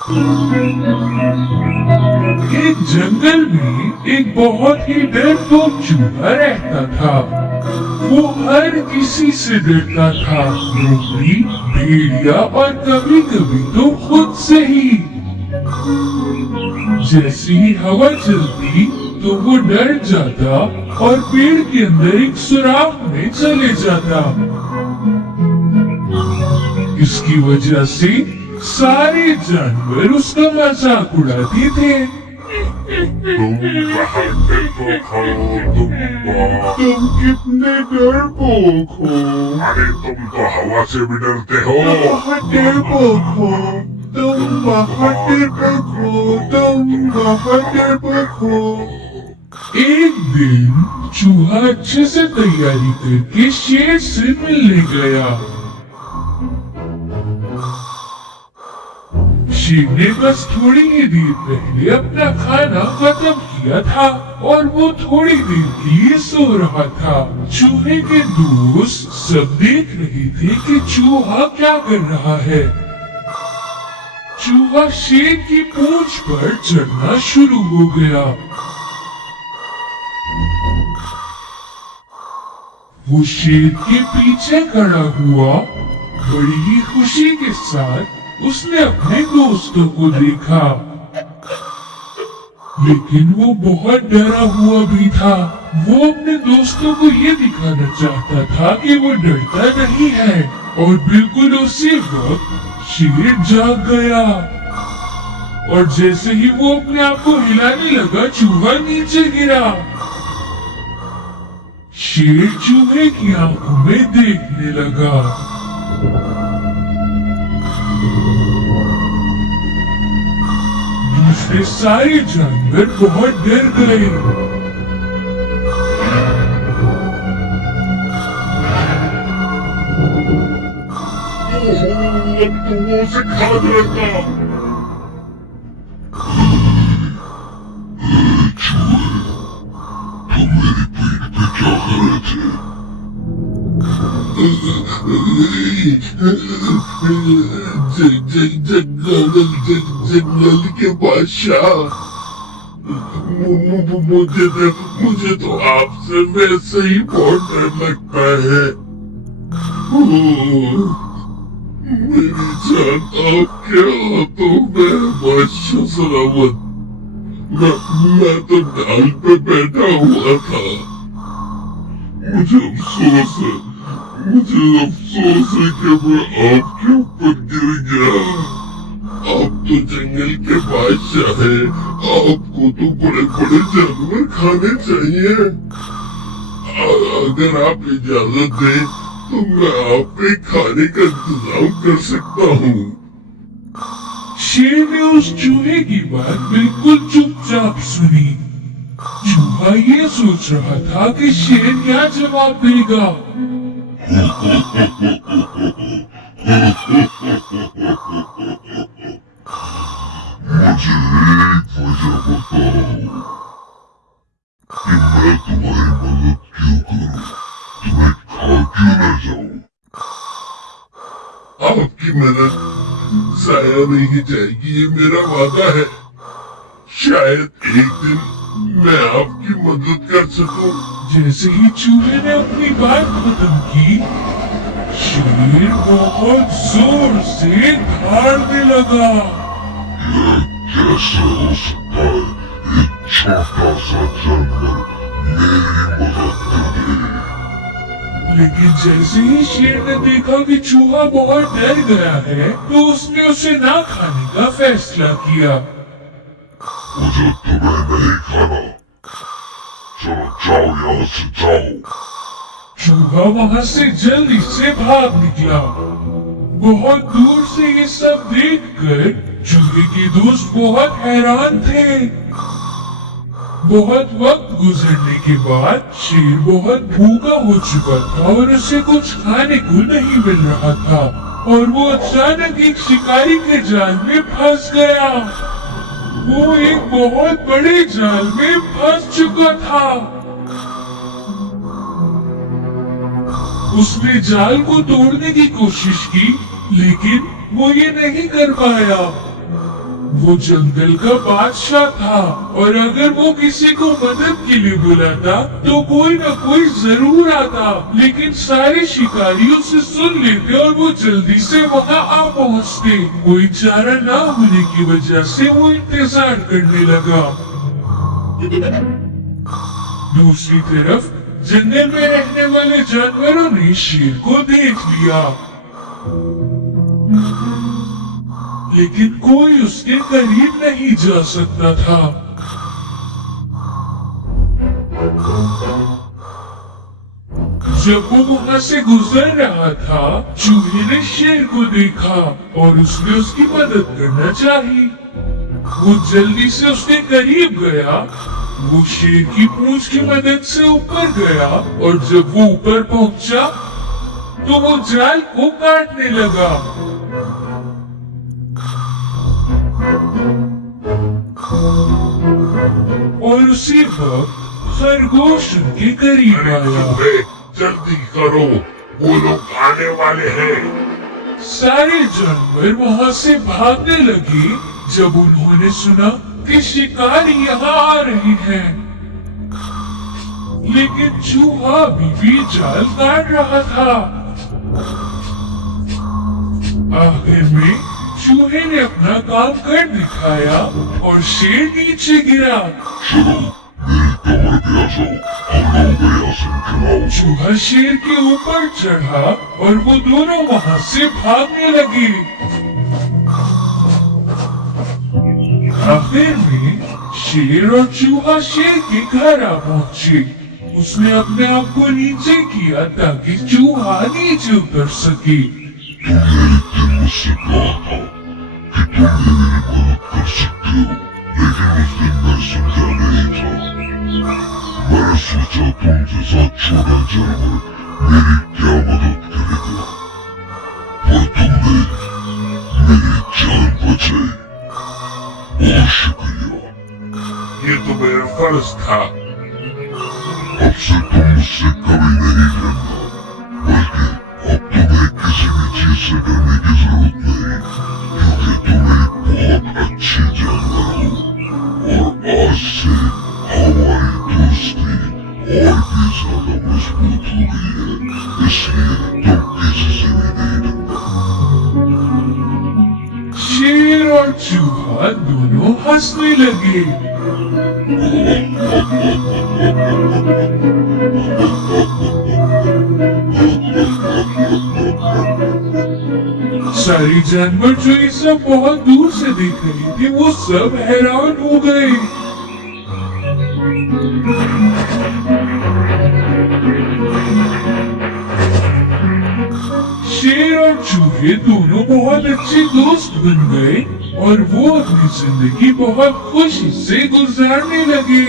एक जंगल में एक बहुत ही डरपोक चूहा रहता था। वो हर किसी से डरता था, लोमड़ी, भेड़िया और कभी कभी तो खुद से ही। जैसे ही हवा चलती तो वो डर जाता और पेड़ के अंदर एक सुराख में चले जाता। इसकी वजह से सारे जानवर उसका मजाक उड़ाते थे। तुम कितने डरपोक हो। अरे तुम तो हवा से भी डरते हो। बहुत डरपोक हो तुम, बहुत डरपोक हो तुम, बहुत डरपोक हो। एक दिन चूहा अच्छे से तैयारी करके शेर से मिलने गया। शेर ने बस थोड़ी ही देर पहले अपना खाना खत्म किया था और वो थोड़ी देर के लिए सो रहा था। चूहे के दोस्त सब देख रहे थे कि चूहा क्या कर रहा है। चूहा शेर की पूंछ पर चढ़ना शुरू हो गया। वो शेर के पीछे खड़ा हुआ। बड़ी ही खुशी के साथ उसने अपने दोस्तों को देखा, लेकिन वो बहुत डरा हुआ भी था। वो अपने दोस्तों को ये दिखाना चाहता था कि वो डरता नहीं है। और बिल्कुल उसी वक्त शेर जाग गया और जैसे ही वो अपने आप को हिलाने लगा, चूहा नीचे गिरा। शेर चूहे की आंखों में देखने लगा। दूसरे सारे जानवर बहुत डर गए। अब तो वो उसे खा जाएगा। जंगल के बादशाह, मुझे तो आपसे वैसे ही बहुत डर लगता है। मेरी जान आपके हाथों में बादशाह सलामत। मैं तो डाल पे बैठा हुआ था। मुझे अफसोस है कि मैं आपके ऊपर गिर गया। आप तो जंगल के बादशाह हैं, आपको तो बड़े बड़े जानवर खाने चाहिए। अगर आप इजाजत दें तो मैं आपके खाने का इंतजाम कर सकता हूँ। शेर ने उस चूहे की बात बिल्कुल चुपचाप सुनी। चूहा ये सोच रहा था कि शेर क्या जवाब देगा। मुझे एक वजह बताओ कि मैं तुम्हारी मदद क्यों करूं, तुम्हें खा क्यों न जाऊं। आपकी मदद जाया नहीं जाएगी, ये मेरा वादा है। शायद एक दिन मैं आपकी मदद कर सकूं। जैसे ही चूहे ने अपनी बात खत्म की, शेर बहुत जोर से दहाड़ने लगा। यह कैसे हो सकता है? एक छोटा सा जानवर मेरी मदद करे। लेकिन जैसे ही शेर ने देखा कि चूहा बहुत डर गया है, तो उसने उसे ना खाने का फैसला किया। मुझे तुम्हें नहीं खाना। चलो जाओ यहाँ से जाओ। चूहा वहाँ से जल्दी से भाग निकला। बहुत दूर से ये सब देखकर चूहे के दोस्त बहुत हैरान थे। बहुत वक्त गुजरने के बाद शेर बहुत भूखा हो चुका था और उसे कुछ खाने को नहीं मिल रहा था और वो अचानक एक शिकारी के जाल में फंस गया। वो एक बहुत बड़े जाल में फंस चुका था। उसने जाल को तोड़ने की कोशिश की, लेकिन वो ये नहीं कर पाया। वो जंगल का बादशाह था और अगर वो किसी को मदद के लिए बुलाता तो कोई न कोई जरूर आता, लेकिन सारे शिकारी उसे सुन लेते और वो जल्दी से वहाँ आ पहुँचते। कोई चारा ना होने की वजह से वो इंतजार करने लगा। दूसरी तरफ जंगल में रहने वाले जानवरों ने शेर को देख लिया, लेकिन कोई उसके करीब नहीं जा सकता था। जब वो वहाँ से गुजर रहा था, चूहे ने शेर को देखा और उसने उसकी मदद करना चाही। वो जल्दी से उसके करीब गया। वो शेर की पूंछ की मदद से ऊपर गया और जब वो ऊपर पहुंचा तो वो जाल को काटने लगा। और उसी वक्त खरगोश उनके करीब आया। जल्दी करो, वो लोग आने वाले हैं। सारे जानवर वहाँ से भागने लगे जब उन्होंने सुना कि शिकारी यहाँ आ रहे हैं, लेकिन चूहा भी जाल काट रहा था। आखिर में चूहे ने अपना काम कर दिखाया और शेर नीचे गिरा। चूहा शेर के ऊपर चढ़ा और वो दोनों वहाँ से भागने लगे। आखिर में शेर और चूहा शेर के घर आ पहुँचे। उसने अपने आप को नीचे किया ताकि चूहा नीचे उतर सके। मुझसे कहा था कि तुम मेरी मदद कर सकते हो, लेकिन उस दिन मैं समझा नहीं था। मैंने सोचा तुम जैसा छोटा जानवर मेरी क्या मदद करेगा, पर तुमने मेरी जान बचाई। बहुत शुक्रिया। ये तो मेरा फर्ज था। अब से तुम मुझसे कभी नहीं डरना, बल्कि अब तुम्हें किसी भी चीज से डरने की जरूरत नहीं, क्योंकि तुम एक बहुत अच्छे जानवर हो और आज से हमारी दोस्ती और भी ज्यादा मजबूत हो गई है, इसलिए तुम किसी से भी नहीं डरना। शेर और चूहा दोनों हंसने लगे। सारे जानवर जो ये सब बहुत दूर से देख रहे थे वो सब हैरान हो गए। शेर और चूहे दोनों बहुत अच्छे दोस्त बन गए और वो अपनी जिंदगी बहुत खुशी से गुजारने लगे।